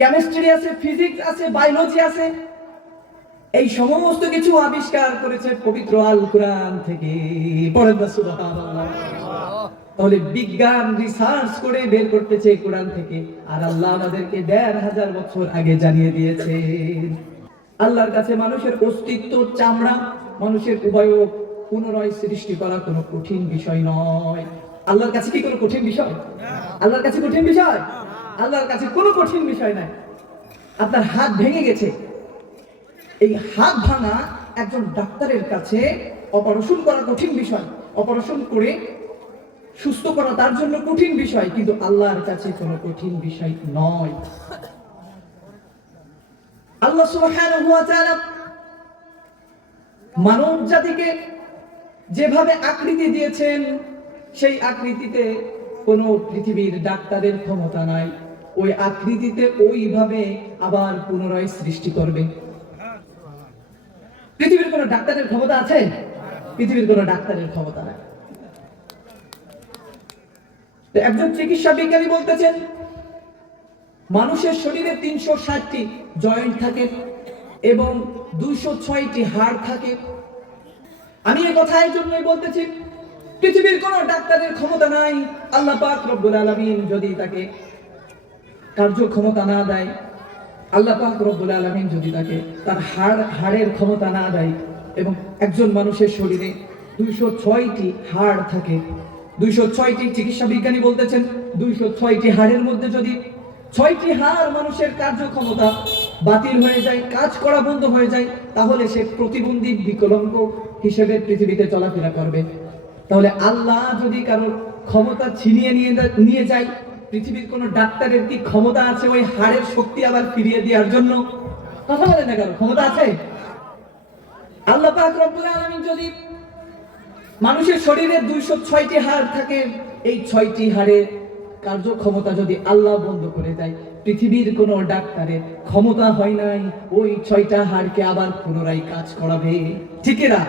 Chemistry আছে, physics আছে, biology আছে, এই সমস্ত কিছু আবিষ্কার করেছে পবিত্র আল কোরআন থেকে। পড়েন না সুবহানাল্লাহ। তাহলে বিজ্ঞান রিসার্চ করে বের করতেছে কোরআন থেকে, আর আল্লাহ আমাদেরকে ১৫০০ বছর আগে জানিয়ে দিয়েছে। আল্লাহর কাছে মানুষের অস্তিত্ব, চামড়া, মানুষের উভয়ব পুনরায় সৃষ্টি করা কোনো কঠিন বিষয় নয়। আল্লাহর কাছে কি কোনো কঠিন বিষয়? আল্লাহর কাছে কঠিন বিষয়? আল্লাহর কাছে কোনো কঠিন বিষয় নাই। আপনার হাত ভেঙে গেছে, এই হাত ভাঙা একজন ডাক্তারের কাছে অপারেশন করা কঠিন বিষয়, অপারেশন করে সুস্থ করা তার জন্য কঠিন বিষয়, কিন্তু আল্লাহর কাছে কোনো কঠিন বিষয় নয়। আল্লাহ সুবহানাহু ওয়া তাআলা মানব জাতিকে যেভাবে আকৃতি দিয়েছেন, সেই আকৃতিতে কোনো পৃথিবীর ডাক্তারের ক্ষমতা নাই ওই আকৃতিতে ওইভাবে আবার পুনরায় সৃষ্টি করবে। পৃথিবীর কোনো ডাক্তারের ক্ষমতা আছে? পৃথিবীর কোনো ডাক্তারের ক্ষমতা নাই। একজন চিকিৎসা বিজ্ঞানী বলতেছেন, মানুষের শরীরে ৩৬০টি জয়েন্ট থাকে এবং ২০৬টি হাড় থাকে। আমি এই কথা এই জন্যই বলতেছি, পৃথিবীর কোন ডাক্তারের ক্ষমতা নাই। আল্লাহ পাক রব্বুল আলামিন যদি তাকে কার্যক্ষমতা না দেয়, আল্লাহ পাক রব্বুল আলামিন যদি তাকে তার হাড়ের ক্ষমতা না দেয়, এবং একজন মানুষের শরীরে ২০৬টি হাড় থাকে, ২০৬টি, চিকিৎসা বিজ্ঞানী বলতেছেন ২০৬টি হাড়ের মধ্যে যদি ৬টি হাড় মানুষের কার্যক্ষমতা বাতিল হয়ে যায়, কাজ করা বন্ধ হয়ে যায়, তাহলে সে প্রতিবন্ধী, বিকলাঙ্গ হিসেবে পৃথিবীতে চলাফেরা করবে। তাহলে আল্লাহ যদি কারোর ক্ষমতা ছিনিয়ে নিয়ে যায়, পৃথিবীর কোন ডাক্তারের কি ক্ষমতা আছে ওই হাড়ের শক্তি আবার ফিরিয়ে দেওয়ার জন্য? কথা বলেন না, কারো ক্ষমতা আছে? আল্লাহ পাক রব্বুল আলামিন যদি মানুষের শরীরে ২০৬টি হাড় থাকে, এই ৬টি হাড়ের কার্যক্ষমতা যদি আল্লাহ বন্ধ করে দেয়, পৃথিবীর কোন ডাক্তারের ক্ষমতা হয় নাই ওই ৬টা হাড়কে আবার পুনরায় কাজ করাবে। ঠিক না?